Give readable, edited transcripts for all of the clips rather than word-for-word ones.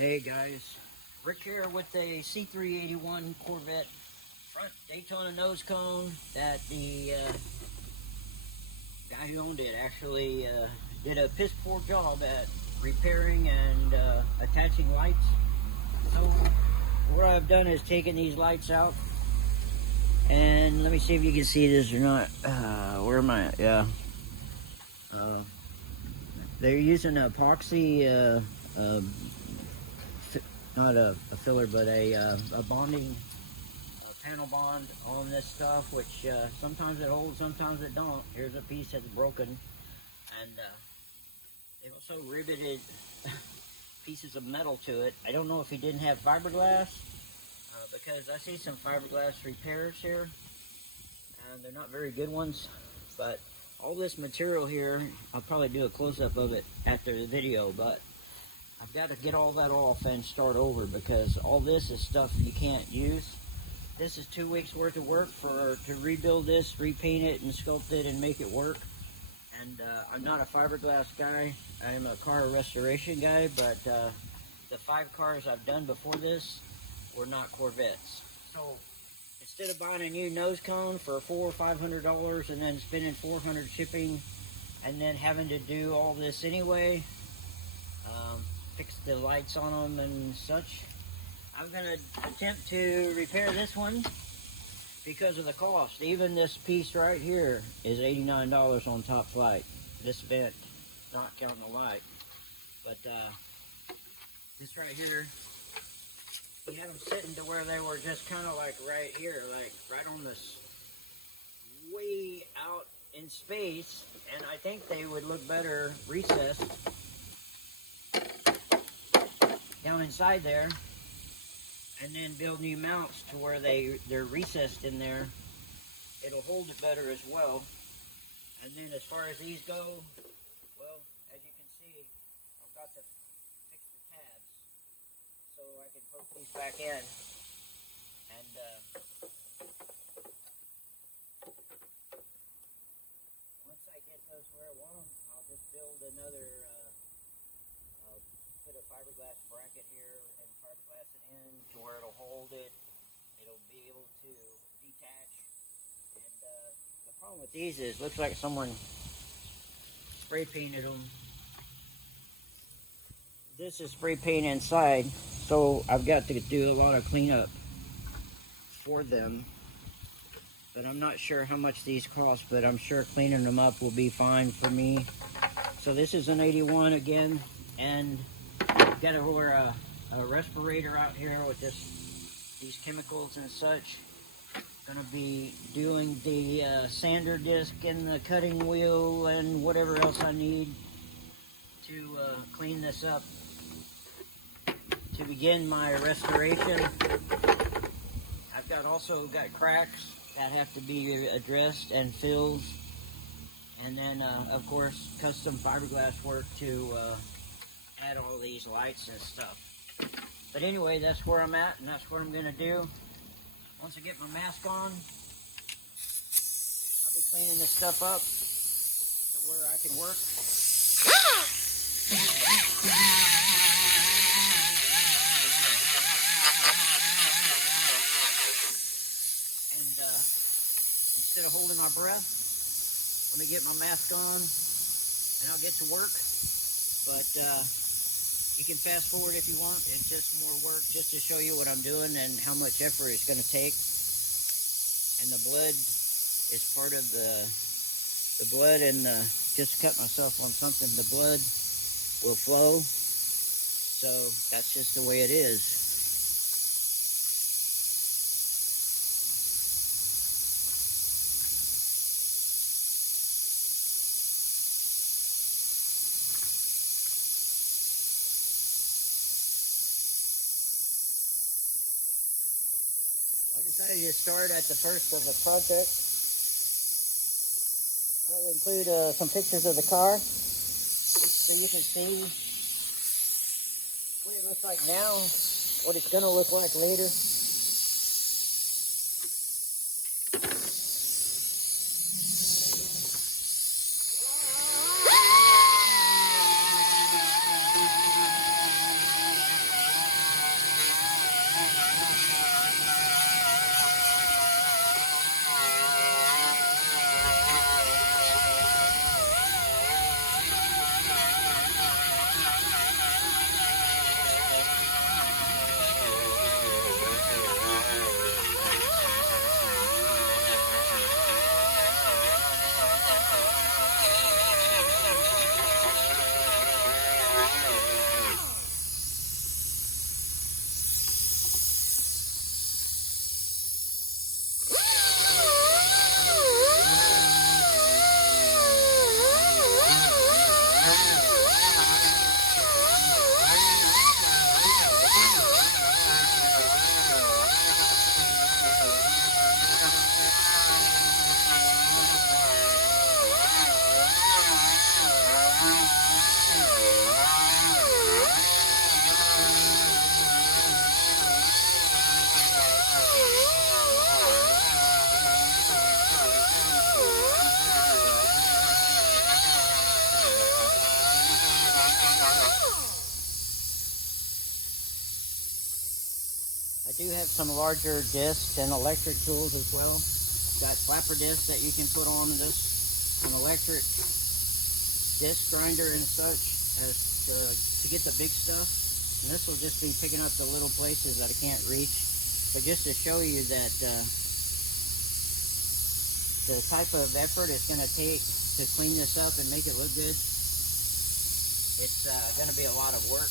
Hey guys, Rick here with the C381 Corvette front Daytona nose cone that the guy who owned it actually did a piss poor job at repairing and attaching lights. So what I've done is taken these lights out, and let me see if you can see this or not. Where am I at? Yeah. They're using epoxy, not a filler, but a bonding panel bond on this stuff, which sometimes it holds, sometimes it don't. Here's a piece that's broken, and they also riveted pieces of metal to it. I don't know if he didn't have fiberglass, because I see some fiberglass repairs here, and they're not very good ones, but all this material here, I'll probably do a close-up of it after the video, but I've got to get all that off and start over, because all this is stuff you can't use. This is 2 weeks worth of work to rebuild this, repaint it, and sculpt it, and make it work. And I'm not a fiberglass guy. I'm a car restoration guy, but the 5 cars I've done before this were not Corvettes. So instead of buying a new nose cone for $400 or $500 and then spending $400 shipping and then having to do all this anyway, fix the lights on them and such, I'm going to attempt to repair this one because of the cost. Even this piece right here is $89 on top flight. This vent, not counting the light. But this right here, we had them sitting to where they were just kind of like right here, like right on this, way out in space, and I think they would look better recessed down inside there, and then build new mounts to where they're recessed in there. It'll hold it better as well. And then as far as these go, well, as you can see, I've got to fix the tabs so I can poke these back in. And once I get those where I want them, I'll just build another, put a fiberglass bracket here and fiberglass it in to where it'll hold it. It'll be able to detach. And the problem with these is, looks like someone spray painted them. This is spray paint inside, so I've got to do a lot of cleanup for them. But I'm not sure how much these cost, but I'm sure cleaning them up will be fine for me. So this is an 81 again, and I've got to wear a respirator out here with these chemicals and such. Gonna be doing the sander disc and the cutting wheel and whatever else I need to clean this up to begin my restoration. I've also got cracks that have to be addressed and filled, and then of course custom fiberglass work to add all these lights and stuff. But anyway, that's where I'm at, and that's what I'm gonna do. Once I get my mask on, I'll be cleaning this stuff up to where I can work. And instead of holding my breath, let me get my mask on and I'll get to work. But you can fast forward if you want. It's just more work just to show you what I'm doing and how much effort it's going to take. And the blood is part of the blood, and just cut myself on something, the blood will flow. So that's just the way it is. I decided to start at the first of the project. I'll include some pictures of the car so you can see what it looks like now, what it's going to look like later. I do have some larger discs and electric tools as well. Got flapper discs that you can put on this, an electric disc grinder and such as to get the big stuff. And this will just be picking up the little places that I can't reach. But just to show you that the type of effort it's going to take to clean this up and make it look good, it's going to be a lot of work.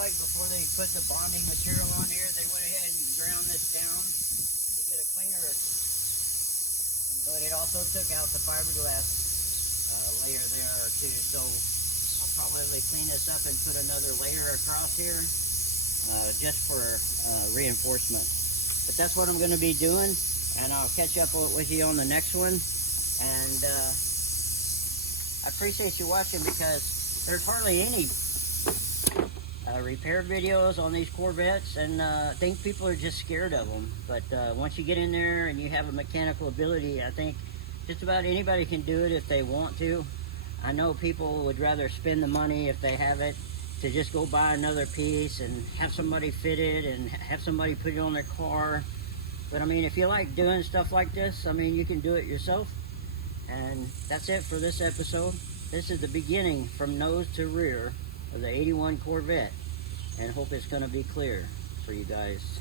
Like before they put the bonding material on here, they went ahead and ground this down to get a cleaner, but it also took out the fiberglass layer there too, so I'll probably clean this up and put another layer across here just for reinforcement. But that's what I'm going to be doing, and I'll catch up with you on the next one. And I appreciate you watching, because there's hardly any repair videos on these Corvettes, and I think people are just scared of them. But once you get in there and you have a mechanical ability, I think just about anybody can do it if they want to. I know people would rather spend the money, if they have it, to just go buy another piece and have somebody fit it and have somebody put it on their car. But I mean, if you like doing stuff like this, I mean, you can do it yourself. And that's it for this episode. This is the beginning from nose to rear of the '81 Corvette, and hope it's going to be clear for you guys.